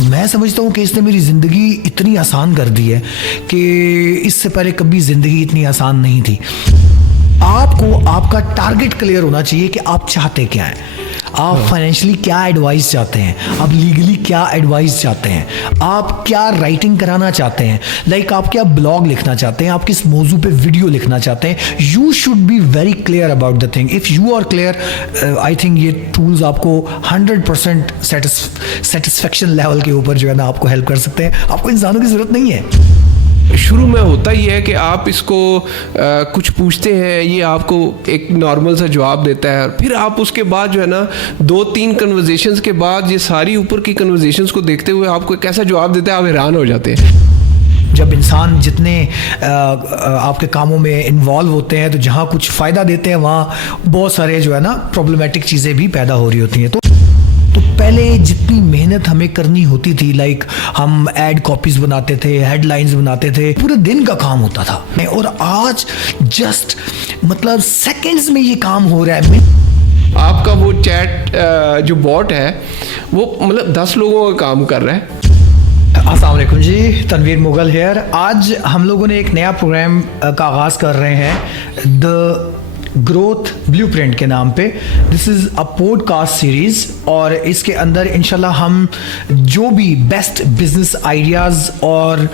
तो मैं समझता हूँ कि इसने मेरी ज़िंदगी इतनी आसान कर दी है कि इससे पहले कभी ज़िंदगी इतनी आसान नहीं थी। आपको आपका टारगेट क्लियर होना चाहिए कि आप चाहते क्या हैं, आप फाइनेंशियली क्या एडवाइस चाहते हैं, आप लीगली क्या एडवाइस चाहते हैं, आप क्या राइटिंग कराना चाहते हैं, लाइक आप क्या ब्लॉग लिखना चाहते हैं, आप किस मौजू पे वीडियो लिखना चाहते हैं। You should be very clear about the thing. If you are clear, I think ये टूल्स आपको 100% सेटिस्फेक्शन लेवल के ऊपर जो है ना आपको हेल्प कर सकते हैं। आपको इंसानों की ज़रूरत नहीं है। शुरू में होता ही है कि आप इसको कुछ पूछते हैं, ये आपको एक नॉर्मल सा जवाब देता है, फिर आप उसके बाद जो है ना 2-3 कन्वर्जेशंस के बाद ये सारी ऊपर की कन्वर्जेशंस को देखते हुए आपको एक ऐसा जवाब देता है, आप हैरान हो जाते हैं। जब इंसान जितने आपके कामों में इन्वॉल्व होते हैं तो जहाँ कुछ फ़ायदा देते हैं वहाँ बहुत सारे जो है ना प्रॉब्लमेटिक चीज़ें भी पैदा हो रही होती हैं। तो पहले जितनी मेहनत हमें करनी होती थी, लाइक हम एड कॉपीज बनाते थे, हेडलाइंस बनाते थे, पूरे दिन का काम होता था, और आज जस्ट मतलब सेकंड्स में ये काम हो रहा है। आपका वो चैट जो बॉट है वो मतलब 10 लोगों का काम कर रहा है। अस्सलाम वालेकुम जी, तनवीर मुगल हेयर। आज हम लोगों ने एक नया प्रोग्राम का आगाज़ कर रहे हैं, द ग्रोथ ब्लूप्रिंट के नाम पे। This is a podcast series, और इसके अंदर इंशाल्लाह हम जो भी बेस्ट बिजनेस आइडियाज़ और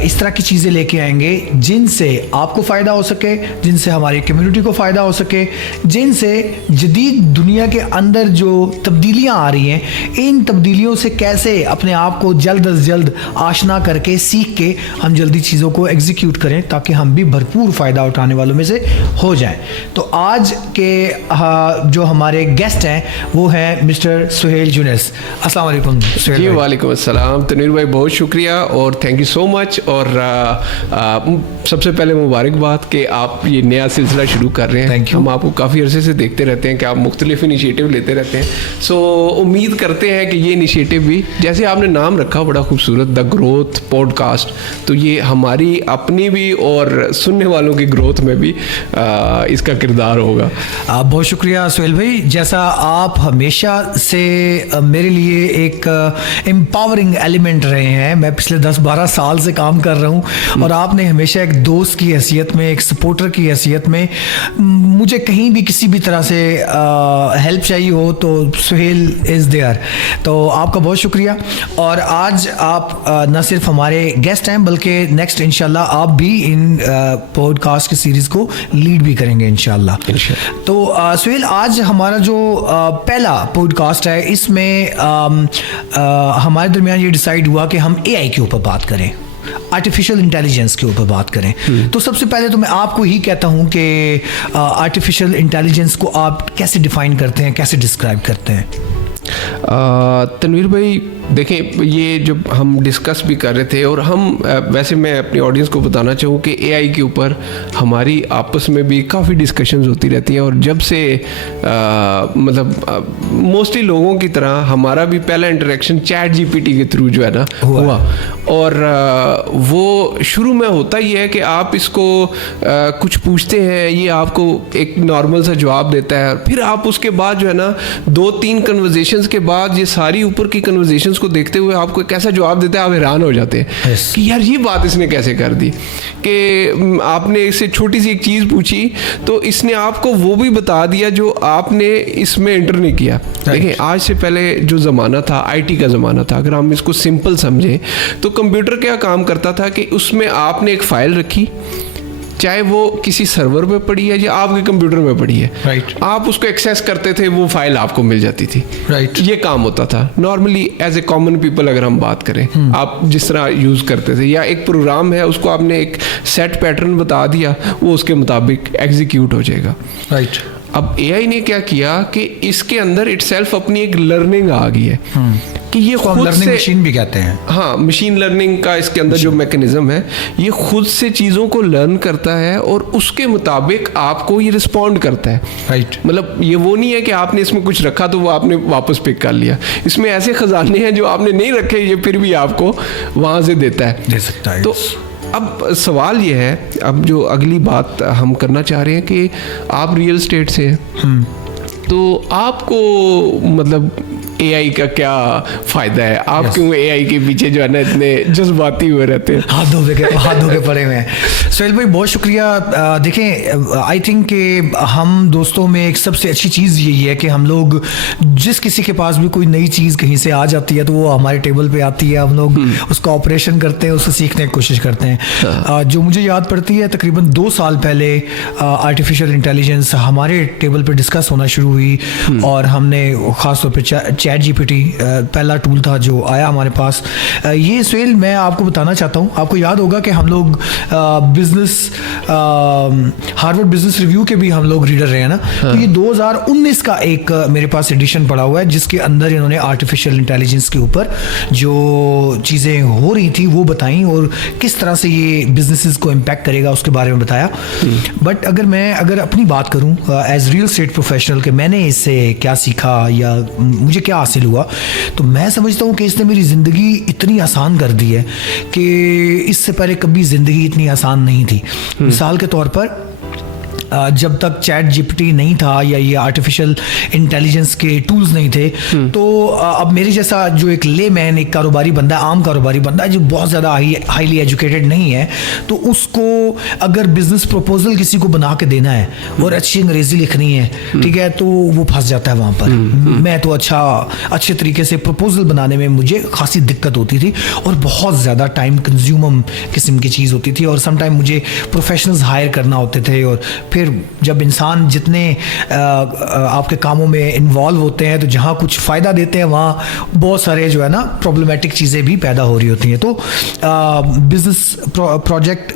इस तरह की चीज़ें लेके आएंगे जिनसे आपको फ़ायदा हो सके, जिनसे हमारी कम्युनिटी को फ़ायदा हो सके, जिनसे जदीद दुनिया के अंदर जो तब्दीलियाँ आ रही हैं, इन तब्दीलियों से कैसे अपने आप को जल्द अज जल्द आशना करके सीख के हम जल्दी चीज़ों को एग्जीक्यूट करें ताकि हम भी भरपूर फ़ायदा उठाने वालों में से हो जाएं। तो आज के जो हमारे गेस्ट हैं वो हैं मिस्टर सुहेल यूनुस। अस्सलाम वालेकुम सुहेल जी, भाई। वालेकुम अस्सलाम तनवीर भाई, बहुत शुक्रिया और थैंक यू सो मच। और सबसे पहले मुबारकबाद कि आप ये नया सिलसिला शुरू कर रहे हैं। Thank you. हम आपको काफ़ी अरसे से देखते रहते हैं कि आप मुख्तलिफ इनिशिएटिव लेते रहते हैं। सो उम्मीद करते हैं कि ये इनिशिएटिव भी, जैसे आपने नाम रखा बड़ा खूबसूरत, द ग्रोथ पॉडकास्ट, तो ये हमारी अपनी भी और सुनने वालों की ग्रोथ में भी इसका किरदार होगा। बहुत शुक्रिया सुहेल भाई। जैसा आप हमेशा से मेरे लिए एक एम्पावरिंग एलिमेंट रहे हैं, मैं पिछले 10-12 साल से काम कर रहा हूँ, और आपने हमेशा एक दोस्त की हैसियत में, एक सपोर्टर की हैसियत में, मुझे कहीं भी किसी भी तरह से हेल्प चाहिए हो तो सुहेल इज़ देयर। तो आपका बहुत शुक्रिया। और आज आप न सिर्फ हमारे गेस्ट हैं बल्कि नेक्स्ट इंशाल्लाह आप भी इन पॉडकास्ट की सीरीज़ को लीड भी करेंगे इंशाल्लाह। तो सुहेल, आज हमारा जो पहला पॉडकास्ट है इसमें हमारे दरमियान ये डिसाइड हुआ कि हम एआई के ऊपर बात करें, आर्टिफिशियल इंटेलिजेंस के ऊपर बात करें। तो सबसे पहले तो मैं आपको ही कहता हूं कि आर्टिफिशियल इंटेलिजेंस को आप कैसे डिफाइन करते हैं, कैसे डिस्क्राइब करते हैं? तनवीर भाई देखें, ये जो हम डिस्कस भी कर रहे थे, और हम वैसे मैं अपनी ऑडियंस को बताना चाहूँ कि एआई के ऊपर हमारी आपस में भी काफ़ी डिस्कशंस होती रहती हैं। और जब से मतलब मोस्टली लोगों की तरह हमारा भी पहला इंटरेक्शन चैट जीपीटी के थ्रू जो है ना हुआ। और वो शुरू में होता ही है कि आप इसको कुछ पूछते हैं, ये आपको एक नॉर्मल सा जवाब देता है, फिर आप उसके बाद जो है ना 2-3 कन्वर्जेशंस के बाद ये सारी ऊपर की कन्वर्जेशंस को देखते हुए आपको एक ऐसा जवाब देता है, आप हैरान हो जाते हैं कि यार ये बात इसने कैसे कर दी, कि आपने इससे छोटी सी एक चीज़ पूछी तो इसने आपको वो भी बता दिया जो आपने इसमें एंटर नहीं किया। देखिए, आज से पहले जो ज़माना था, आईटी का ज़माना था, अगर हम इसको सिंपल समझें तो कंप्यूटर क्या काम करता था कि उसमें आपने एक फ़ाइल रखी, चाहे वो किसी सर्वर पे पड़ी है या आपके कंप्यूटर में पड़ी है, राइट, आप उसको एक्सेस करते थे, वो फाइल आपको मिल जाती थी, राइट। ये काम होता था normally as a common people. अगर हम बात करें, आप जिस तरह यूज़ करते थे, या एक प्रोग्राम है उसको आपने एक सेट पैटर्न बता दिया, वो उसके मुताबिक एग्जीक्यूट हो जाएगा, राइट। अब एआई ने क्या किया कि इसके अंदर इटसेल्फ अपनी एक लर्निंग आ गई है कि ये खुद लर्निंग से, मशीन भी कहते हैं। हाँ, मशीन लर्निंग का इसके अंदर जो मैकेनिज्म है, ये खुद से चीज़ों को लर्न करता है और उसके मुताबिक आपको ये रिस्पॉन्ड करता है, राइट। मतलब ये वो नहीं है कि आपने इसमें कुछ रखा तो वो आपने वापस पिक कर लिया। इसमें ऐसे खजाने हैं जो आपने नहीं रखे, ये फिर भी आपको वहाँ से देता है, दे सकता है। तो अब सवाल ये है, अब जो अगली बात हम करना चाह रहे हैं कि आप रियल एस्टेट से हैं, तो आपको मतलब एआई का क्या फायदा है, आप क्यों एआई के पीछे जो है ना इतने जज्बाती हुए रहते हैं? हाथ धो के पड़े हुए हैं। सोहेल भाई बहुत शुक्रिया। देखें, आई थिंक कि हम दोस्तों में एक सबसे अच्छी चीज़ यही है कि हम लोग जिस किसी के पास भी कोई नई चीज़ कहीं से आ जाती है तो वो हमारे टेबल पे आती है, हम लोग उसका ऑपरेशन करते हैं, उससे सीखने की कोशिश करते हैं। जो मुझे याद पड़ती है तकरीबन 2 साल पहले आर्टिफिशियल इंटेलिजेंस हमारे टेबल पे डिस्कस होना शुरू हुई और हमने ख़ासतौर पर चैट जीपीटी पहला टूल था जो आया हमारे पास। ये सोहेल मैं आपको बताना चाहता हूँ, आपको याद होगा कि हम लोग हार्वर्ड बिजनेस रिव्यू के भी हम लोग रीडर रहे हैं ना। तो ये 2019 का एक मेरे पास एडिशन पड़ा हुआ है जिसके अंदर इन्होंने आर्टिफिशियल इंटेलिजेंस के ऊपर जो चीज़ें हो रही थी वो बताई और किस तरह से ये बिजनेसेस को इम्पैक्ट करेगा उसके बारे में बताया। बट अगर अपनी बात करूं एज रियल एस्टेट प्रोफेशनल कि मैंने इससे क्या सीखा या मुझे क्या हासिल हुआ, तो मैं समझता हूं कि इसने मेरी ज़िंदगी इतनी आसान कर दी है कि इससे पहले कभी ज़िंदगी इतनी आसान नहीं थी। मिसाल के तौर पर जब तक चैट जीपीटी नहीं था या ये आर्टिफिशियल इंटेलिजेंस के टूल्स नहीं थे तो अब मेरे जैसा जो एक लेमैन, एक कारोबारी बंदा, आम कारोबारी बंदा जो बहुत ज़्यादा हाईली एजुकेटेड नहीं है, तो उसको अगर बिजनेस प्रपोजल किसी को बना के देना है और अच्छी अंग्रेजी लिखनी है, ठीक है, तो वो फंस जाता है वहाँ पर। मैं तो अच्छे तरीके से प्रपोजल बनाने में मुझे खासी दिक्कत होती थी और बहुत ज़्यादा टाइम कंज्यूमम किस्म की चीज़ होती थी और समटाइम मुझे प्रोफेशनल्स हायर करना होते थे और फिर जब इंसान जितने आपके कामों में इन्वॉल्व होते हैं तो जहाँ कुछ फ़ायदा देते हैं वहाँ बहुत सारे जो है ना प्रॉब्लमेटिक चीज़ें भी पैदा हो रही होती हैं। तो बिज़नेस प्रोजेक्ट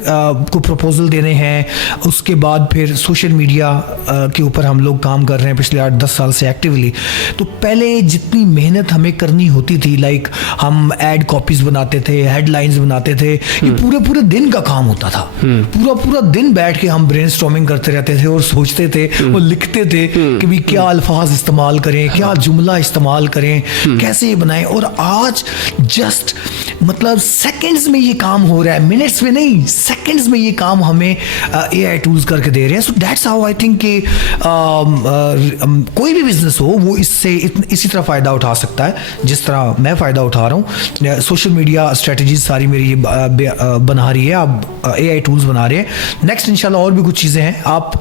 को प्रपोजल देने हैं, उसके बाद फिर सोशल मीडिया के ऊपर हम लोग काम कर रहे हैं पिछले 8-10 साल से एक्टिवली। तो पहले जितनी मेहनत हमें करनी होती थी, लाइक हम एड कॉपीज़ बनाते थे, हेडलाइंस बनाते थे, ये पूरे दिन का काम होता था। पूरा दिन बैठ के हम ब्रेनस्टॉर्मिंग करते रहते थे और सोचते थे और लिखते थे कि भी क्या अल्फाज इस्तेमाल करें, क्या जुमला इस्तेमाल करें, कैसे ये बनाएं। और आज जस्ट मतलब सेकंड्स में ये काम हो रहा है, मिनट्स में नहीं, सेकंड्स में ये काम हमें एआई टूल्स करके दे रहे हैं। So that's how I think कि कोई भी बिजनेस हो वो इससे इसी तरह फ़ायदा उठा सकता है जिस तरह मैं फ़ायदा उठा रहा हूँ। सोशल मीडिया स्ट्रेटजीज सारी मेरी बना रही है, अब एआई टूल्स बना रहे हैं। नेक्स्ट इंशाल्लाह और भी कुछ चीज़ें हैं। आप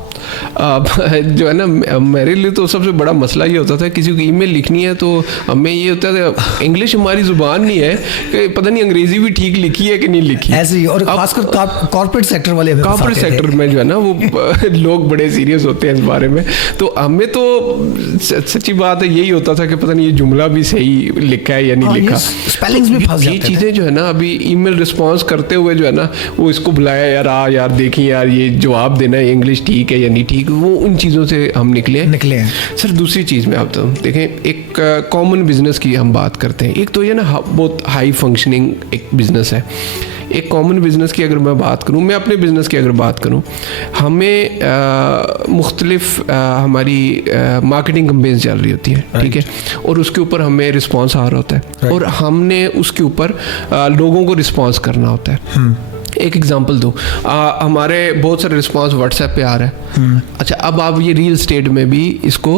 जो है ना, मेरे लिए तो सबसे बड़ा मसला ये होता था किसी को ईमेल लिखनी है तो हमें ये होता था इंग्लिश हमारी जुबान नहीं है कि पता नहीं अंग्रेजी भी ठीक लिखी है कि नहीं लिखी ऐसे ही। और खासकर कॉर्पोरेट सेक्टर वाले, कॉर्पोरेट सेक्टर में जो है ना वो लोग बड़े सीरियस होते हैं इस बारे में। तो हमें तो सच्ची बात है यही होता था कि पता नहीं ये जुमला भी सही लिखा है या नहीं लिखा, स्पेलिंग्स भी फंस जाते थे। ये चीज़ें जो है ना अभी ईमेल रिस्पॉन्स करते हुए जो है ना वो इसको बुलाया यार देखिए यार ये जवाब देना है इंग्लिश ठीक है या नहीं ठीक, वो उन चीज़ों से हम निकले हैं। सर दूसरी चीज़ में आप तो देखें, एक कॉमन बिजनेस की हम बात करते हैं, एक तो ये ना बहुत हाई फंक्शनिंग एक बिजनेस है। एक कॉमन बिज़नेस की अगर मैं बात करूं, मैं अपने बिज़नेस की अगर बात करूं, हमें मुख्तलिफ हमारी मार्केटिंग कैंपेन्स चल रही होती है, ठीक है, और उसके ऊपर हमें रिस्पांस आ रहा होता है और हमने उसके ऊपर लोगों को रिस्पांस करना होता है। एक एग्जांपल दो, हमारे बहुत सारे रिस्पांस व्हाट्सएप पे आ रहा है। अच्छा, अब आप ये रियल एस्टेट में भी इसको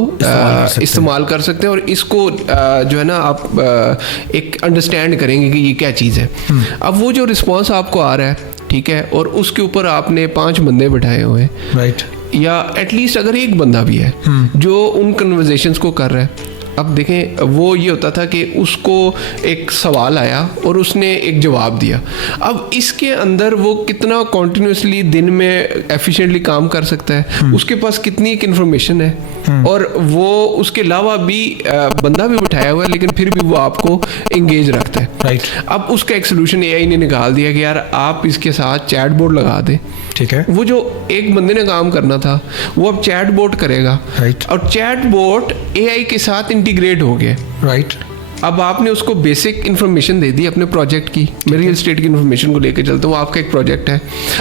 इस्तेमाल कर सकते हैं और इसको जो है ना आप एक अंडरस्टैंड करेंगे कि ये क्या चीज़ है। अब वो जो रिस्पांस आपको आ रहा है, ठीक है, और उसके ऊपर आपने 5 बंदे बैठाए हुए हैं, राइट, या एटलीस्ट अगर एक बंदा भी है जो उन कन्वर्जेशंस को कर रहा है। अब देखें, वो ये होता था कि उसको एक सवाल आया और उसने एक जवाब दिया। अब इसके अंदर वो कितना कॉन्टिन्यूसली दिन में एफिशिएंटली काम कर सकता है, उसके पास कितनी एक इन्फॉर्मेशन है, और वो उसके अलावा भी बंदा भी बैठाया हुआ है लेकिन फिर भी वो आपको एंगेज रखता है, राइट। अब उसका एक सोल्यूशन एआई ने निकाल दिया कि यार आप इसके साथ चैट बोर्ड लगा दें, ठीक है। वो जो एक बंदे ने काम करना था वो अब चैट बोट करेगा, राइट, और चैट बोट एआई के साथ इंटीग्रेट हो गया, राइट। अब आपने उसको बेसिक इन्फॉर्मेशन दे दी अपने प्रोजेक्ट की। मैं रियल एस्टेट की इन्फॉर्मेशन को लेकर चलता हूँ, आपका एक प्रोजेक्ट है,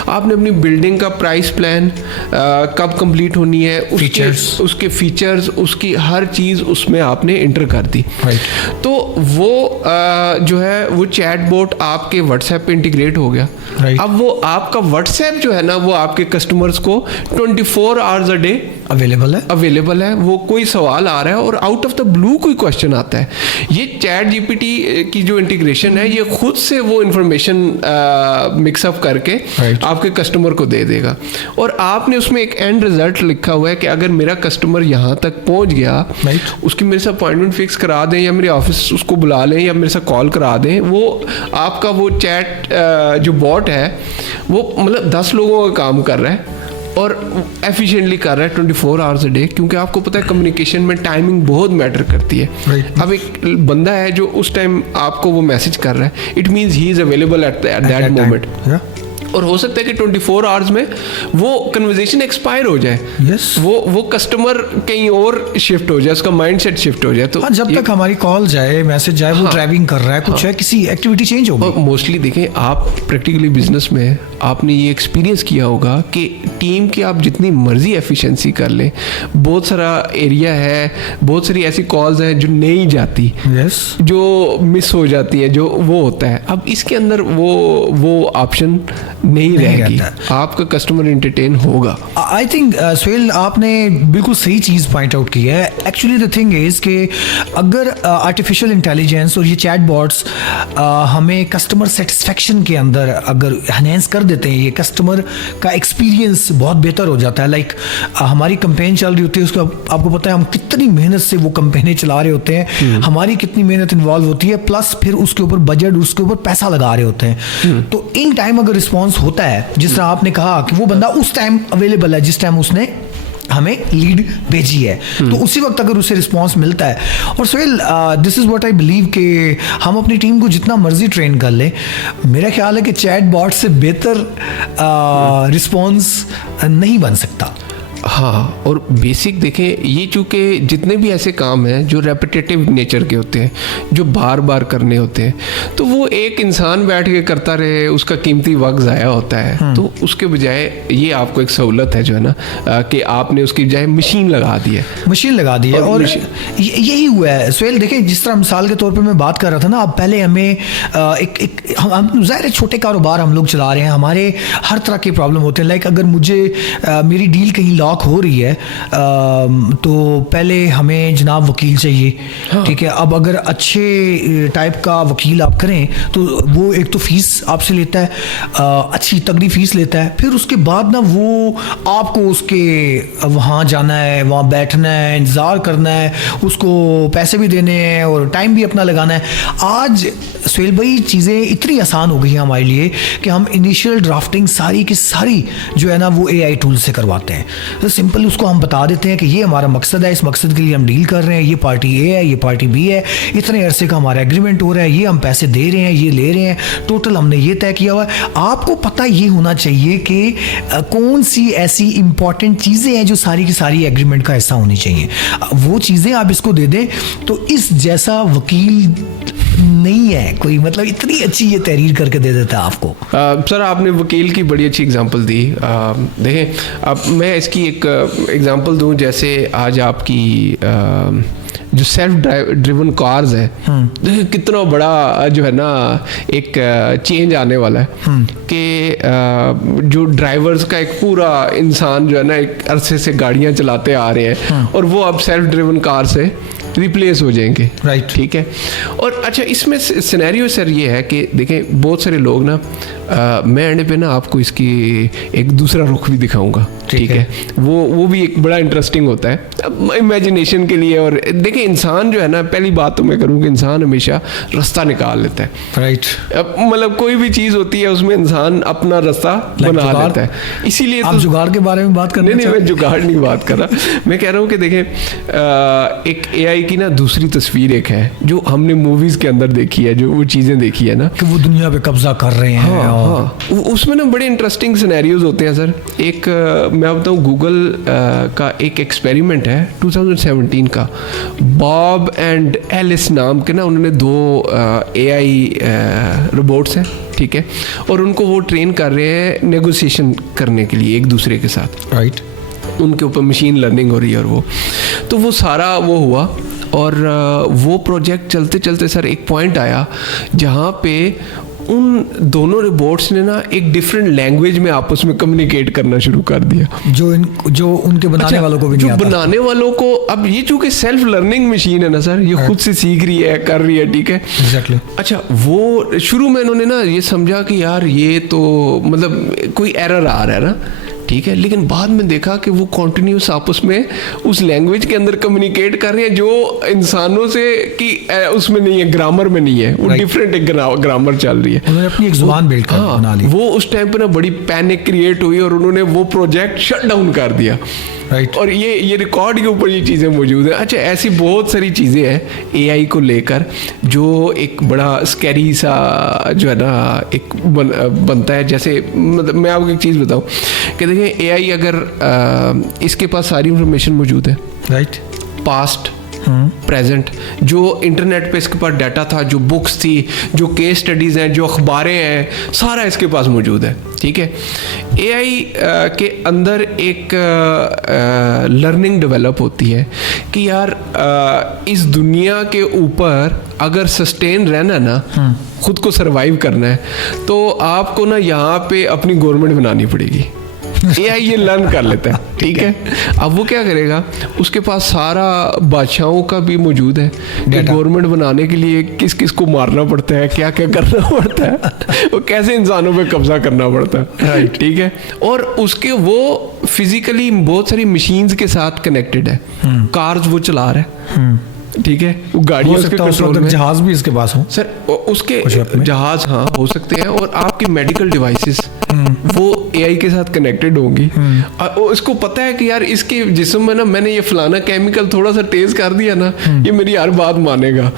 आपने अपनी बिल्डिंग का प्राइस प्लान, कब कंप्लीट होनी है, उसके फीचर्स, उसकी हर चीज़ उसमें आपने इंटर कर दी, तो वो जो है वो चैट बोट आपके व्हाट्सएप पे इंटीग्रेट हो गया। अब वो आपका व्हाट्सएप जो है ना वो आपके कस्टमर्स को 24 आवर्स अ डे अवेलेबल है। वो कोई सवाल आ रहा है और आउट ऑफ द ब्लू कोई क्वेश्चन आता है, ये चैट जीपीटी की जो इंटीग्रेशन है ये खुद से वो इंफॉर्मेशन मिक्सअप करके आपके कस्टमर को दे देगा। और आपने उसमें एक एंड रिजल्ट लिखा हुआ है कि अगर मेरा कस्टमर यहाँ तक पहुँच गया, उसकी मेरे से अपॉइंटमेंट फिक्स करा दें या मेरे ऑफिस उसको बुला लें या मेरे से कॉल करा दें, वो आपका वो चैट जो बॉट है वो मतलब 10 लोगों का काम कर रहा है और एफिशिएंटली कर रहा है 24 आवर्स अ डे, क्योंकि आपको पता है कम्युनिकेशन में टाइमिंग बहुत मैटर करती है। अब एक बंदा है जो उस टाइम आपको वो मैसेज कर रहा है, it means he is available at that moment. और हो सकता है कि 24 आवर्स में वो कन्वर्सेशन एक्सपायर हो जाए, वो कस्टमर कहीं और शिफ्ट हो जाए, उसका माइंडसेट शिफ्ट हो जाए। तो जब तक हमारी कॉल जाए, मैसेज जाए, वो ड्राइविंग कर रहा है, कुछ है, किसी एक्टिविटी चेंज होगी। मोस्टली देखें आप प्रैक्टिकली बिजनेस में आपने ये एक्सपीरियंस किया होगा कि टीम की आप जितनी मर्जी एफिशिएंसी कर लें, बहुत सारा एरिया है, बहुत सारी ऐसी कॉल्स हैं जो नहीं जाती, जो मिस हो जाती है, जो वो होता है। अब इसके अंदर वो ऑप्शन नहीं रहेगी, आपका कस्टमर एंटरटेन होगा। आई थिंक सुहेल आपने बिल्कुल सही चीज़ पॉइंट आउट की है। एक्चुअली द थिंग इज कि अगर आर्टिफिशियल इंटेलिजेंस और ये चैट बॉट्स हमें कस्टमर सेटिस्फेक्शन के अंदर अगर एनहेंस कर देते हैं, ये कस्टमर का एक्सपीरियंस बहुत बेहतर हो जाता है। लाइक हमारी कंपेन चल रही होती है, उसका आपको पता है हम कितनी मेहनत से वो कंपेनें चला रहे होते हैं, हमारी कितनी मेहनत इन्वॉल्व होती है, प्लस फिर उसके ऊपर बजट, उसके ऊपर पैसा लगा रहे होते हैं। तो इन टाइम अगर रिस्पॉन्स होता है, जिस तरह आपने कहा कि वो बंदा उस टाइम अवेलेबल है जिस टाइम उसने हमें लीड भेजी है, तो उसी वक्त अगर उसे रिस्पांस मिलता है। और Suhail this is what I believe कि हम अपनी टीम को जितना मर्जी ट्रेन कर लें, मेरा ख्याल है कि चैट बॉट से बेहतर रिस्पांस नहीं बन सकता। हाँ, और बेसिक देखें, ये चूँकि जितने भी ऐसे काम हैं जो रेपिटेटिव नेचर के होते हैं, जो बार बार करने होते हैं, तो वो एक इंसान बैठ के करता रहे, उसका कीमती वक्त ज़ाया होता है। तो उसके बजाय ये आपको एक सहूलत है जो है ना, कि आपने उसकी बजाय मशीन लगा दी है। और यही हुआ है सुहेल। देखें, जिस तरह मिसाल के तौर पे मैं बात कर रहा था ना, अब पहले हमें हम ज़ाहिर है छोटे कारोबार हम लोग चला रहे हैं, हमारे हर तरह के प्रॉब्लम होते हैं। लाइक अगर मुझे मेरी डील कहीं लॉक हो रही है तो पहले हमें जनाब वकील चाहिए, ठीक है। अब अगर अच्छे टाइप का वकील आप करें तो वो एक तो फीस आपसे लेता है, अच्छी तगड़ी फीस लेता है, फिर उसके बाद ना वो आपको उसके वहाँ जाना है, वहाँ बैठना है, इंतज़ार करना है, उसको पैसे भी देने हैं और टाइम भी अपना लगाना है। आज सुहेल भाई चीज़ें इतनी आसान हो गई हैं हमारे लिए कि हम इनिशियल ड्राफ्टिंग सारी की सारी जो है ना वो AI टूल से करवाते हैं। तो सिंपल उसको हम बता देते हैं कि ये हमारा मकसद है, इस मकसद के लिए हम डील कर रहे हैं, ये पार्टी A है, ये पार्टी B है, इतने अरसे का हमारा एग्रीमेंट हो रहा है, ये हम पैसे दे रहे हैं, ये ले रहे हैं, टोटल हमने ये तय किया हुआ है। आपको पता ये होना चाहिए कि कौन सी ऐसी इंपॉर्टेंट चीज़ें हैं जो सारी की सारी एग्रीमेंट का हिस्सा होनी चाहिए। वो चीज़ें आप इसको दे दें तो इस जैसा वकील नहीं है कोई, मतलब इतनी अच्छी ये तहरीर करके दे देता है आपको। सर आपने वकील की बड़ी अच्छी एग्जांपल दी। देखें, अब मैं इसकी एक एग्जांपल दूं, जैसे आज आपकी जो सेल्फ ड्रिवन कार्स है, देखिए कितना बड़ा जो है ना एक चेंज आने वाला है कि जो ड्राइवर्स का एक पूरा इंसान जो है ना एक अरसे से गाड़ियां चलाते आ रहे हैं और वो अब सेल्फ ड्रिवन कार से रिप्लेस हो जाएंगे, राइट, ठीक है। और अच्छा, इसमें सिनेरियो सर ये है कि देखें बहुत सारे लोग ना, मैं एंड पे ना आपको इसकी एक दूसरा रुख भी दिखाऊंगा, ठीक है। वो भी एक बड़ा इंटरेस्टिंग होता है इमेजिनेशन के लिए। और देखिए इंसान जो है ना, पहली बात तो मैं करूँ कि इंसान हमेशा रास्ता निकाल लेता है, राइट। मतलब कोई भी चीज़ होती है उसमें इंसान अपना रास्ता बना लेता है। इसीलिए आप जुगाड़ के बारे में बात करने? नहीं, मैं जुगाड़ नहीं बात कर रहा। मैं कह रहा हूँ कि देखें एक AI की ना दूसरी तस्वीर एक है जो हमने मूवीज के अंदर देखी है, जो वो चीज़ें देखी है ना कि वो दुनिया पे कब्जा कर रहे हैं। हाँ, उसमें ना बड़े इंटरेस्टिंग सिनेरियोज होते हैं सर। एक मैं बताऊँ, गूगल का एक एक्सपेरिमेंट है 2017 का, बॉब एंड एलिस नाम के ना, उन्होंने 2 AI रोबोट्स हैं, ठीक है, और उनको वो ट्रेन कर रहे हैं नेगोशिएशन करने के लिए एक दूसरे के साथ, राइट। उनके ऊपर मशीन लर्निंग हो रही है और वो सारा वो हुआ। और वो प्रोजेक्ट चलते चलते सर एक पॉइंट आया जहाँ पे उन दोनों रोबोट्स ने ना एक डिफरेंट लैंग्वेज में आपस में कम्युनिकेट करना शुरू कर दिया, जो उनके बनाने वालों को भी नहीं आता। बनाने वालों को, अब ये चूंकि सेल्फ लर्निंग मशीन है ना सर, ये खुद से सीख रही है, कर रही है, ठीक है। Exactly. अच्छा, वो शुरू में इन्होंने ना ये समझा कि यार ये तो मतलब कोई एरर आ रहा है ना, ठीक है, लेकिन बाद में देखा कि वो कॉन्टिन्यूस आपस में उस लैंग्वेज के अंदर कम्युनिकेट कर रहे हैं जो इंसानों से कि उसमें नहीं है, ग्रामर में नहीं है, वो डिफरेंट एक ग्रामर चल रही है। उन्होंने अपनी एक जुबान बिल्ड कर बना ली। वो उस टाइम पे ना बड़ी पैनिक क्रिएट हुई और उन्होंने वो प्रोजेक्ट शट डाउन कर दिया। राइट। और ये रिकॉर्ड के ऊपर ये चीज़ें मौजूद हैं। अच्छा, ऐसी बहुत सारी चीज़ें हैं एआई को लेकर जो एक बड़ा स्कैरी सा जो है ना एक बनता है। जैसे मतलब मैं आपको एक चीज़ बताऊं कि देखिए एआई अगर इसके पास सारी इंफॉर्मेशन मौजूद है, राइट, पास्ट प्रेजेंट, जो इंटरनेट पे इसके पास डाटा था, जो बुक्स थी, जो केस स्टडीज़ हैं, जो अखबारें हैं, सारा इसके पास मौजूद है, ठीक है। एआई के अंदर एक लर्निंग डेवलप होती है कि यार इस दुनिया के ऊपर अगर सस्टेन रहना ना, खुद को सरवाइव करना है, तो आपको ना यहाँ पे अपनी गवर्नमेंट बनानी पड़ेगी। एआई ये लर्न कर लेता है, ठीक है। अब वो क्या करेगा, उसके पास सारा बादशाहों का भी मौजूद है कि गवर्नमेंट बनाने के लिए किस किस को मारना पड़ता है, क्या क्या करना पड़ता है, वो कैसे इंसानों पे कब्जा करना पड़ता है, ठीक है। और उसके वो फिजिकली बहुत सारी मशीन्स के साथ कनेक्टेड है, कार्स वो चला रहा है, ठीक है, वो गाड़ी उसके कंट्रोल में, जहाज भी इसके पास हो सर, उसके जहाज हाँ हो सकते हैं, और आपकी मेडिकल डिवाइसेस वो एआई के साथ कनेक्टेड होंगी। और इसको पता है कि यार इसके जिस्म में ना मैंने ये फलाना केमिकल थोड़ा सा तेज कर दिया ना, ये मेरी हर बात मानेगा,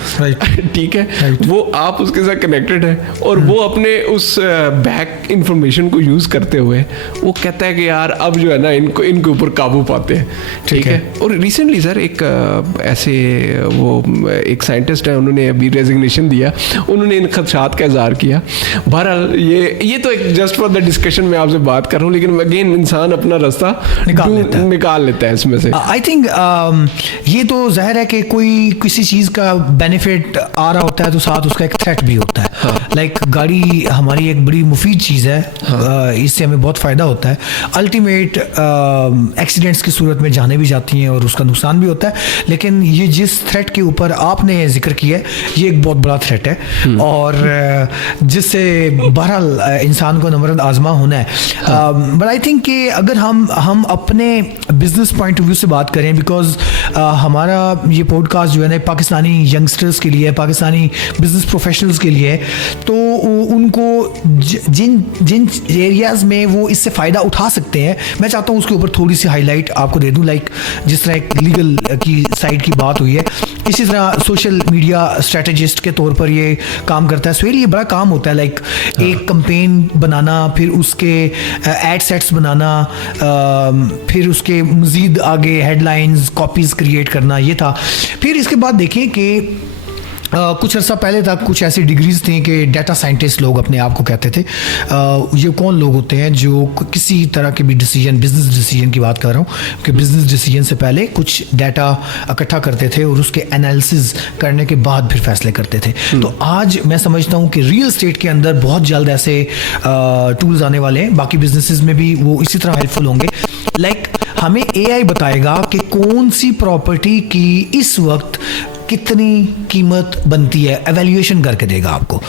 ठीक है। वो आप उसके साथ कनेक्टेड है और वो अपने उस बैक इंफॉर्मेशन को यूज करते हुए वो कहता है कि यार अब जो है ना इनके ऊपर काबू पाते हैं, ठीक है। और रिसेंटली सर एक ऐसे वो एक साइंटिस्ट है, उन्होंने अभी रेजिग्नेशन दिया, उन्होंने इन खदशात का इजहार किया। बहरहाल ये तो एक जस्ट फॉर द डिस्कशन में आपसे बात कर रहा हूँ, लेकिन अगेन इंसान अपना रास्ता निकाल लेता है इसमें से। आई थिंक ये तो जाहिर है कि कोई किसी चीज़ का बेनिफिट आ रहा होता है तो साथ उसका एक थ्रेट भी होता है। लाइक गाड़ी हमारी एक बड़ी मुफीद चीज़ है, इससे हमें बहुत फ़ायदा होता है। अल्टीमेट एक्सीडेंट्स की सूरत में जाने भी जाती हैं और उसका नुकसान भी होता है, लेकिन ये जिस थ्रेट के ऊपर आपने जिक्र किया है ये एक बहुत बड़ा थ्रेट है और जिससे बहरहाल इंसान को नमरद आजमा होना है। बट आई थिंक कि अगर हम अपने बिजनेस पॉइंट ऑफ व्यू से बात करें, बिकॉज हमारा ये पॉडकास्ट जो है ना पाकिस्तानी यंगस्टर्स के लिए, पाकिस्तानी बिजनेस प्रोफेशनल्स के लिए, तो उनको जिन एरियाज़ में वो इससे फ़ायदा उठा सकते हैं, मैं चाहता हूँ उसके ऊपर थोड़ी सी हाईलाइट आपको दे दूँ। लाइक जिस तरह एक लीगल की साइड की बात हुई है, इसी तरह सोशल मीडिया स्ट्रेटेजिस्ट के तौर पर ये काम करता है। सुहेल, ये बड़ा काम होता है, लाइक एक कैंपेन बनाना, फिर उसके एड सेट्स बनाना, फिर उसके मज़ीद आगे हेडलाइंस कॉपीज़ क्रिएट करना, ये था। फिर इसके बाद देखें कि कुछ अर्सा पहले तक कुछ ऐसी डिग्रीज थी कि डाटा साइंटिस्ट लोग अपने आप को कहते थे। ये कौन लोग होते हैं जो किसी तरह के भी डिसीजन, बिजनेस डिसीजन की बात कर रहा हूँ कि बिजनेस डिसीजन से पहले कुछ डाटा इकट्ठा करते थे और उसके एनालिसिस करने के बाद फिर फैसले करते थे। तो आज मैं समझता हूँ कि रियल एस्टेट के अंदर बहुत जल्द ऐसे टूल्स आने वाले हैं, बाकी बिजनेसेस में भी वो इसी तरह हेल्पफुल होंगे। लाइक हमें एआई बताएगा कि कौन सी प्रॉपर्टी की इस वक्त कितनी कीमत बनती है, एवेल्युएशन करके देगा आपको।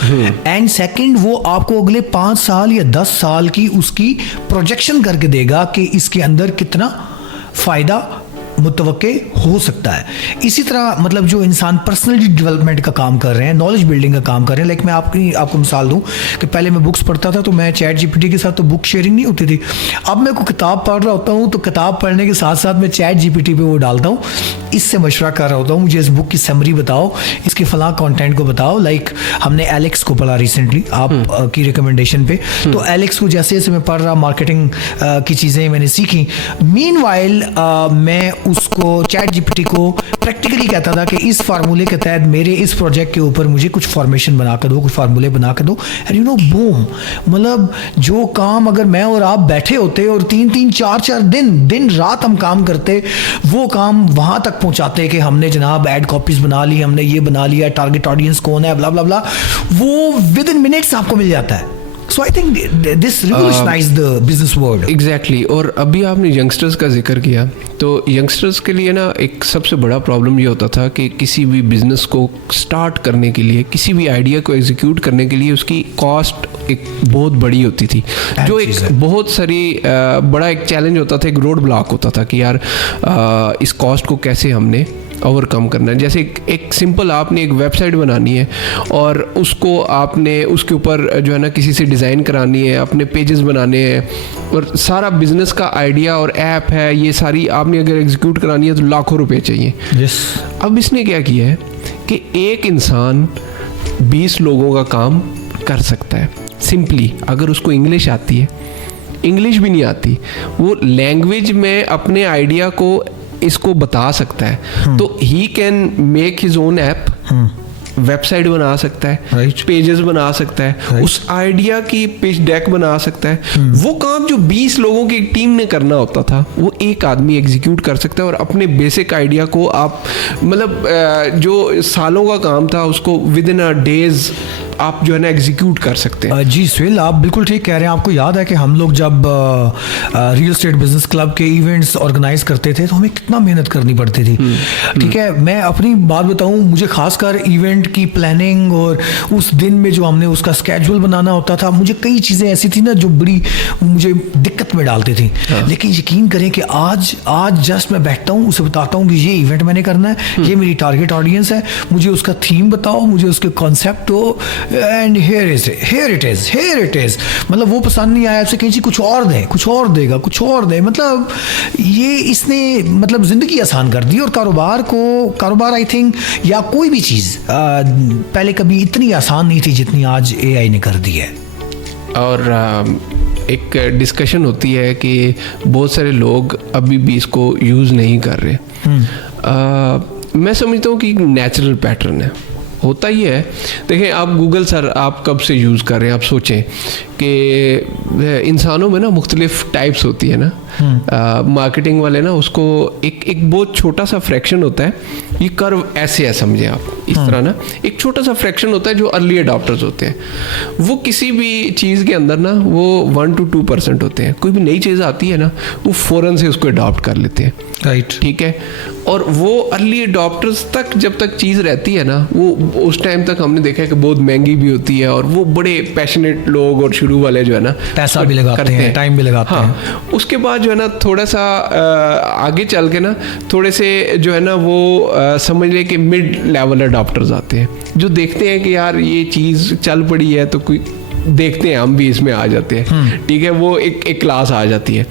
एंड सेकंड, वो आपको अगले 5 साल या 10 साल की उसकी प्रोजेक्शन करके देगा कि इसके अंदर कितना फ़ायदा मुतवक्के हो सकता है। इसी तरह मतलब जो इंसान पर्सनली डेवलपमेंट का काम कर रहे हैं, नॉलेज बिल्डिंग का काम कर रहे हैं। लाइक मैं आपको मिसाल दूं कि पहले मैं बुक्स पढ़ता था तो मैं चैट जीपीटी के साथ तो बुक शेयरिंग नहीं होती थी। अब मैं कोई किताब पढ़ रहा होता हूँ तो किताब पढ़ने के साथ साथ मैं चैट जीपीटी पे वो डालता हूँ, इससे मशवरा कर रहा होता हूँ, मुझे इस बुक की समरी बताओ, इसके फलां कंटेंट को बताओ। लाइक हमने एलेक्स को पढ़ा रिसेंटली आप की रिकमेंडेशन पे, तो एलेक्स को जैसे जैसे मैं पढ़ रहा, मार्केटिंग की चीज़ें मैंने सीखी। मीनवाइल मैं उसको चैट जीपीटी को प्रैक्टिकली कहता था कि इस फार्मूले के तहत मेरे इस प्रोजेक्ट के ऊपर मुझे कुछ फॉर्मेशन बना कर दो, कुछ फार्मूले बना कर दो, एंड यू नो बूम, मतलब जो काम अगर मैं और आप बैठे होते और 3-3 4-4 दिन रात हम काम करते, वो काम वहां तक पहुंचाते कि हमने जनाब एड कॉपीज बना ली, हमने ये बना लिया, टारगेट ऑडियंस कौन है, ब्ला ब्ला ब्ला, वो विद इन मिनट्स आपको मिल जाता है. So I think this revolutionized the business world. Exactly. और अभी आपने यंगस्टर्स का जिक्र किया, तो यंगस्टर्स के लिए ना एक सबसे बड़ा प्रॉब्लम ये होता था कि किसी भी बिजनेस को स्टार्ट करने के लिए, किसी भी आइडिया को एग्जीक्यूट करने के लिए उसकी कॉस्ट एक बहुत बड़ी होती थी, जो एक बहुत सारी बड़ा एक चैलेंज होता था, एक रोड ब्लॉक होता था कि यार इस कॉस्ट को कैसे हमने ओवरकम करना है. जैसे एक सिंपल आपने एक वेबसाइट बनानी है और उसको आपने उसके ऊपर जो है ना किसी से डिज़ाइन करानी है, अपने पेजेस बनाने हैं, और सारा बिजनेस का आइडिया और ऐप है, ये सारी आपने अगर एग्जीक्यूट करानी है तो लाखों रुपए चाहिए. Yes. अब इसने क्या किया है कि एक इंसान 20 लोगों का काम कर सकता है सिंपली, अगर उसको इंग्लिश आती है, इंग्लिश भी नहीं आती, वो लैंग्वेज में अपने आइडिया को इसको बता सकता है, तो he can make his own app, website बना सकता है, पेजेस बना सकता है, उस आइडिया की पिच डेक बना सकता है. वो काम जो 20 लोगों की टीम ने करना होता था, वो एक आदमी एग्जीक्यूट कर सकता है, और अपने बेसिक आइडिया को आप मतलब जो सालों का काम था उसको विद इन अ डेज आप जो है ना एग्जीक्यूट कर सकते हैं. जी सुहेल, आप बिल्कुल ठीक कह रहे हैं. आपको याद है कि हम लोग जब रियल एस्टेट बिजनेस क्लब के इवेंट्स ऑर्गेनाइज करते थे तो हमें कितना मेहनत करनी पड़ती थी. ठीक है, मैं अपनी बात बताऊं, मुझे खासकर इवेंट की प्लानिंग और उस दिन में जो हमने उसका स्केड्यूल बनाना होता था, मुझे कई चीज़ें ऐसी थी ना जो बड़ी मुझे दिक्कत में डालती थी. लेकिन यकीन करें कि आज जस्ट मैं बैठता हूँ, उसे बताता हूँ कि ये इवेंट मैंने करना है, ये मेरी टारगेट ऑडियंस है, मुझे उसका थीम बताओ, मुझे उसके कॉन्सेप्ट हो, एंड here it is. मतलब वो पसंद नहीं आया, आपसे कहीं कुछ और दे, कुछ और देगा, कुछ और दे. मतलब ये इसने मतलब ज़िंदगी आसान कर दी, और कारोबार आई थिंक या कोई भी चीज़ पहले कभी इतनी आसान नहीं थी जितनी आज AI ने कर दी है. और एक डिस्कशन होती है कि बहुत सारे लोग अभी भी इसको यूज़ नहीं कर रहे. मैं समझता हूँ कि नेचुरल पैटर्न है, होता ही है. देखें, आप गूगल सर आप कब से यूज़ कर रहे हैं, आप सोचें कि इंसानों में ना मुख्तलिफ टाइप्स होती है ना. मार्केटिंग वाले ना उसको एक बहुत छोटा सा फ्रैक्शन होता है, ये कर्व ऐसे है समझे आप, इस तरह ना एक छोटा सा फ्रैक्शन होता है जो अर्ली अडॉप्टर्स होते हैं. वो किसी भी चीज़ के अंदर ना वो 1 to 2% होते हैं. कोई भी नई चीज़ आती है ना, वो फ़ौरन से उसको अडॉप्ट कर लेते हैं. राइट, ठीक है. और वो अर्ली अडॉप्टर्स तक जब तक चीज़ रहती है ना, वो उस टाइम तक हमने देखा है कि बहुत महंगी भी होती है, और वो बड़े पैशनेट लोग और शुरू वाले जो है ना पैसा भी लगाते हैं, टाइम भी लगाते हैं. उसके बाद जो है ना थोड़ा सा आगे चल के ना थोड़े से जो है ना वो समझ ले कि मिड लेवल अडॉप्टर्स आते हैं, जो देखते हैं कि यार ये चीज़ चल पड़ी है तो कोई देखते हैं, हम भी इसमें आ जाते हैं. ठीक है, वो एक क्लास आ जाती है.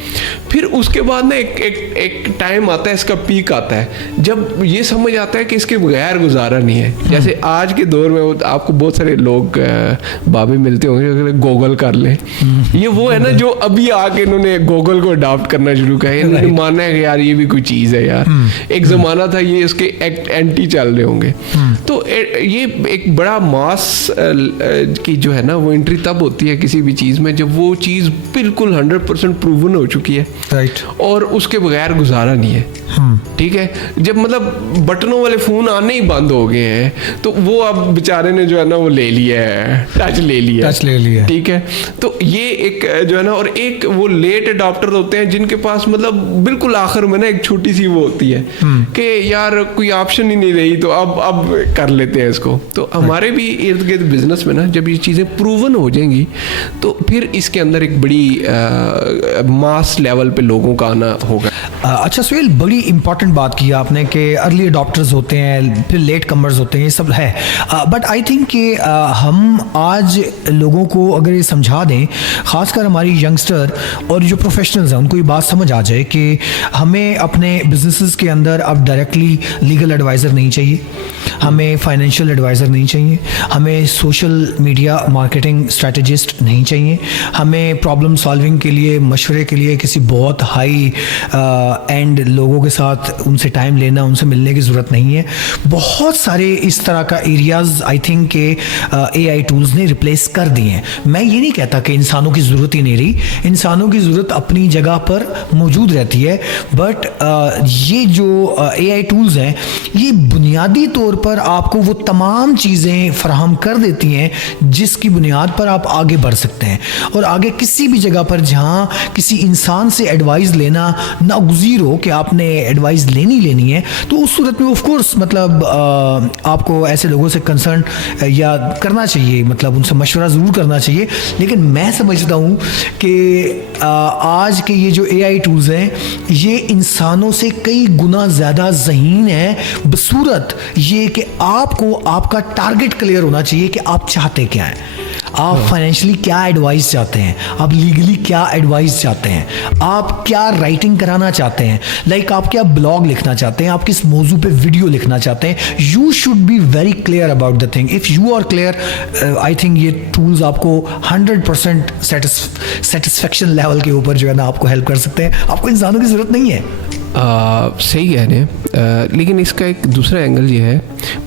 फिर उसके बाद ना एक टाइम आता है, इसका पीक आता है, जब ये समझ आता है कि इसके बगैर गुजारा नहीं है. जैसे आज के दौर में आपको बहुत सारे लोग बाबे मिलते होंगे, गूगल कर लें. ये वो है ना जो अभी आके इन्होंने गूगल को अडॉप्ट करना शुरू किया. इन्होंने माना है कि यार ये भी कोई चीज़ है यार. एक ज़माना था ये इसके एंटी चल रहे होंगे. तो ये एक बड़ा मास की जो है ना वो एंट्री तब होती है किसी भी चीज़ में जब वो चीज़ बिल्कुल 100% प्रूवन हो चुकी है. राइट. और उसके बगैर गुजारा नहीं है. ठीक है, जब मतलब बटनों वाले फ़ोन आने ही बंद हो गए हैं, तो वो अब बेचारे ने जो है ना वो ले लिया है, टच ले लिया. ठीक है, तो ये एक जो है ना, और एक वो लेट अडॉप्टर होते हैं जिनके पास मतलब बिल्कुल आखिर में ना एक छोटी सी वो होती है कि यार कोई ऑप्शन ही नहीं रही, तो अब कर लेते हैं इसको. तो हमारे भी इर्द गिर्द बिजनेस में ना जब ये चीज़ें प्रूवन हो जाएंगी तो फिर इसके अंदर एक बड़ी मास लेवल पे लोगों का आना होगा. अच्छा सुहेल, बड़ी इंपॉर्टेंट बात की आपने कि अर्ली अडॉप्टर्स होते हैं, फिर लेट कमर्स होते हैं, ये सब है. बट आई थिंक कि हम आज लोगों को अगर ये समझा दें, ख़ासकर हमारी यंगस्टर और जो प्रोफेशनल्स हैं उनको ये बात समझ आ जाए कि हमें अपने बिजनेसेस के अंदर अब डायरेक्टली लीगल एडवाइज़र नहीं चाहिए, हमें फाइनेंशियल एडवाइज़र नहीं चाहिए, हमें सोशल मीडिया मार्केटिंग स्ट्रैटेजिस्ट नहीं चाहिए, हमें प्रॉब्लम सॉल्विंग के लिए, मशवरे के लिए किसी बहुत हाई एंड लोगों के साथ उनसे टाइम लेना, उनसे मिलने की ज़रूरत नहीं है। बहुत सारे इस तरह का एरियाज़ आई थिंक के AI टूल्स ने रिप्लेस कर दिए हैं। मैं ये नहीं कहता कि इंसानों की ज़रूरत ही नहीं रही, इंसानों की ज़रूरत अपनी जगह पर मौजूद रहती है, बट ये जो AI टूल्स हैं ये बुनियादी तौर पर आपको वो तमाम चीज़ें फराहम कर देती हैं जिसकी बुनियाद पर आप आगे बढ़ सकते हैं। और आगे किसी भी जगह पर जहाँ किसी इंसान से एडवाइस लेना नागुज़ीर हो कि आपने एडवाइस लेनी है, तो उस सूरत में ऑफ कोर्स मतलब आपको ऐसे लोगों से कंसर्न या करना चाहिए, मतलब उनसे मशवरा ज़रूर करना चाहिए। लेकिन मैं समझता हूँ कि आज के ये जो AI टूल्स हैं ये इंसानों से कई गुना ज़्यादा ज़हीन है, बसूरत ये कि आपको आपका टारगेट क्लियर होना चाहिए कि आप चाहते क्या हैं, आप फाइनेंशियली क्या एडवाइस चाहते हैं, आप लीगली क्या एडवाइस चाहते हैं, आप क्या राइटिंग कराना चाहते हैं, लाइक आप क्या ब्लॉग लिखना चाहते हैं, आप किस मौजू पे वीडियो लिखना चाहते हैं। You should be very clear about the thing. If you are clear, I think ये टूल्स आपको 100% सेटिस्फेक्शन लेवल के ऊपर जो है ना आपको हेल्प कर सकते हैं। आपको इंसानों की ज़रूरत नहीं है। सही कह रहे हैं, लेकिन इसका एक दूसरा एंगल ये है,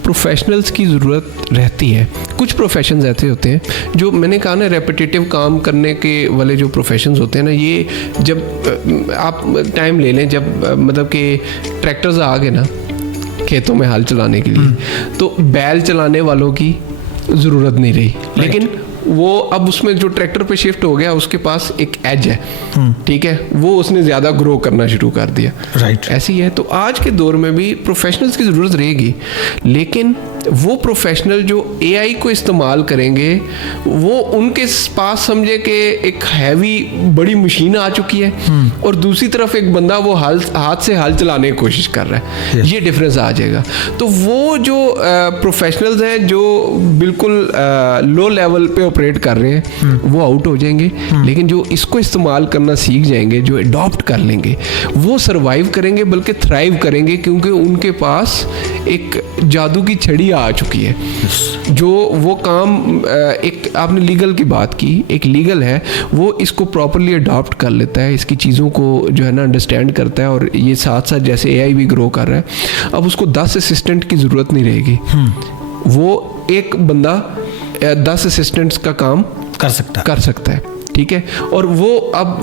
प्रोफेशनल्स की ज़रूरत रहती है। कुछ प्रोफेशंस ऐसे होते हैं जो मैंने कहा ना, रेपिटेटिव काम करने के वाले जो प्रोफेशंस होते हैं ना, ये जब आप टाइम ले लें, जब मतलब कि ट्रैक्टर्स आ गए ना खेतों में हल चलाने के लिए, तो बैल चलाने वालों की ज़रूरत नहीं रही। लेकिन वो अब उसमें जो ट्रैक्टर पे शिफ्ट हो गया, उसके पास एक एज है, ठीक है, वो उसने ज़्यादा ग्रो करना शुरू कर दिया। राइट, ऐसी है। तो आज के दौर में भी प्रोफेशनल्स की ज़रूरत रहेगी, लेकिन वो प्रोफेशनल जो AI को इस्तेमाल करेंगे, वो उनके पास समझे कि एक हैवी बड़ी मशीन आ चुकी है और दूसरी तरफ एक बंदा वो हाथ से हल चलाने की कोशिश कर रहा है। ये डिफरेंस आ जाएगा। तो वो जो प्रोफेशनल्स हैं जो बिल्कुल लो लेवल पे ऑपरेट कर रहे हैं, वो आउट हो जाएंगे। लेकिन जो इसको इस्तेमाल करना सीख जाएंगे, जो अडॉप्ट कर लेंगे, वो सर्वाइव करेंगे, बल्कि थ्राइव करेंगे, क्योंकि उनके पास एक जादू की छड़ी आ चुकी है। जो वो काम, एक आपने लीगल की बात की, एक लीगल है, वो इसको प्रॉपरली अडॉप्ट कर लेता है, इसकी चीज़ों को जो है ना अंडरस्टैंड करता है, और ये साथ साथ जैसे AI भी ग्रो कर रहा है, अब उसको 10 असिस्टेंट की ज़रूरत नहीं रहेगी। वो एक बंदा 10 असिस्टेंट्स का काम कर सकता है, ठीक है। और वो अब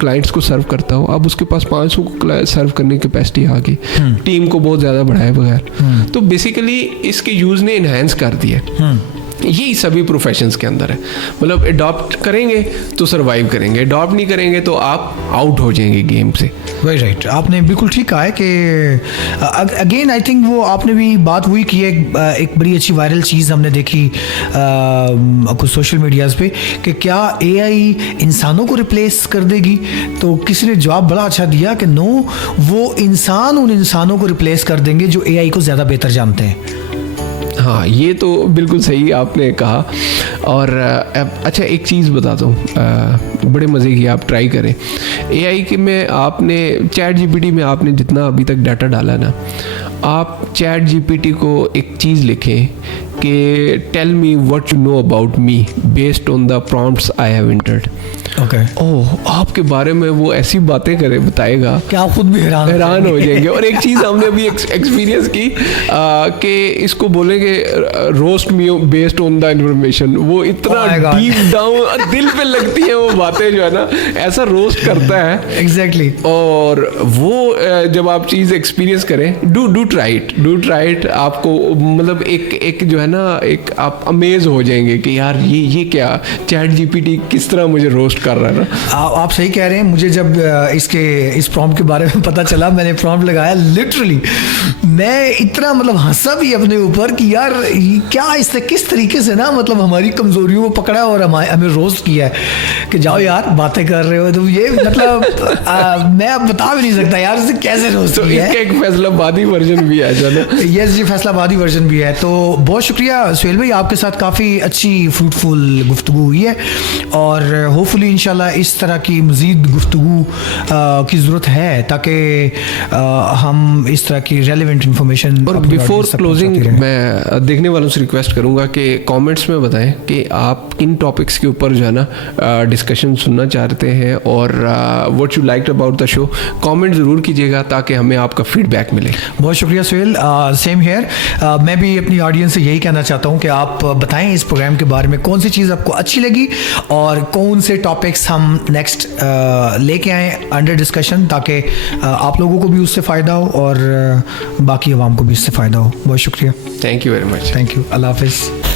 क्लाइंट्स को सर्व करता हो, अब उसके पास 500 को सर्व करने की कैपेसिटी आ गई, टीम को बहुत ज़्यादा बढ़ाए बगैर। तो बेसिकली इसके यूज़ ने इन्हेंस कर दिया। यही सभी प्रोफेशंस के अंदर है। मतलब अडॉप्ट करेंगे तो सर्वाइव करेंगे, अडॉप्ट नहीं करेंगे तो आप आउट हो जाएंगे गेम से। वही राइट, आपने बिल्कुल ठीक कहा है कि अगेन आई थिंक वो आपने भी बात हुई कि एक बड़ी अच्छी वायरल चीज़ हमने देखी कुछ सोशल मीडियाज़ पे कि क्या AI इंसानों को रिप्लेस कर देगी। तो किसी ने जवाब बड़ा अच्छा दिया कि नो, वो इंसान उन इंसानों को रिप्लेस कर देंगे जो AI को ज़्यादा बेहतर जानते हैं। हाँ, ये तो बिल्कुल सही आपने कहा। और अच्छा एक चीज़ बताता हूँ, बड़े मज़े की, आप ट्राई करें। AI के में आपने ChatGPT में आपने जितना अभी तक डाटा डाला ना, आप ChatGPT को एक चीज़ लिखें कि tell me what you know about me based on the prompts I have entered. Okay, oh, आपके बारे में वो ऐसी बातें बताएगा कि आप खुद भी हैरान हो जाएंगे। और एक चीज़ हमने अभी एक्सपीरियंस की कि इसको बोलेंगे roast me based on the information, वो इतना डीप डाउन दिल पे लगती है वो बातें, जो है ना, ऐसा रोस्ट करता है। एग्जैक्टली। और वो जब आप चीज़ एक्सपीरियंस करें, डू ट्राई इट, आपको मतलब एक जो है ना, एक आप अमेज हो जाएंगे कि यार ये क्या ChatGPT किस तरह मुझे रोस्ट कर रहा है ना। आप सही कह रहे हैं। मुझे जब इस प्रॉम्प्ट के बारे में पता चला, मैंने प्रॉम्प्ट लगाया, लिटरली मैं इतना मतलब हंसा भी अपने ऊपर कि यार क्या इसने किस तरीके से ना मतलब हमारी कमजोरियों को पकड़ा और हमें रोस्ट किया है कि जाओ यार बातें कर रहे हो। तो ये मतलब मैं अब बता भी नहीं सकता यार इसे कैसे रोस्ट किया है। इसका एक फैसलाबादी वर्जन भी है, चलो। यस जी, फैसलाबादी वर्जन भी है। तो बहुत शुक्रिया शुक्रिया सुहेल भाई, आपके साथ काफ़ी अच्छी फ्रूटफुल गुफ्तगू हुई है और होपफुली इंशाल्लाह इस तरह की मज़ीद गुफ्तगू की ज़रूरत है ताकि हम इस तरह की रेलिवेंट इंफॉर्मेशन। और बिफोर क्लोजिंग मैं देखने वालों से रिक्वेस्ट करूंगा कि कमेंट्स में बताएं कि आप किन टॉपिक्स के ऊपर जो है ना डिस्कशन सुनना चाहते हैं और what you liked about the show. Comment ज़रूर कीजिएगा ताकि हमें आपका फीडबैक मिले। बहुत शुक्रिया सुहेल, सेम हेयर। मैं भी अपनी ऑडियंस से यही कहना चाहता हूँ कि आप बताएं इस प्रोग्राम के बारे में कौन सी चीज़ आपको अच्छी लगी और कौन से टॉपिक्स हम नेक्स्ट लेके आए अंडर डिस्कशन, ताकि आप लोगों को भी उससे फ़ायदा हो और बाकी अवाम को भी इससे फ़ायदा हो। बहुत शुक्रिया। Thank you very much. Thank you. अल्लाह हाफिज़।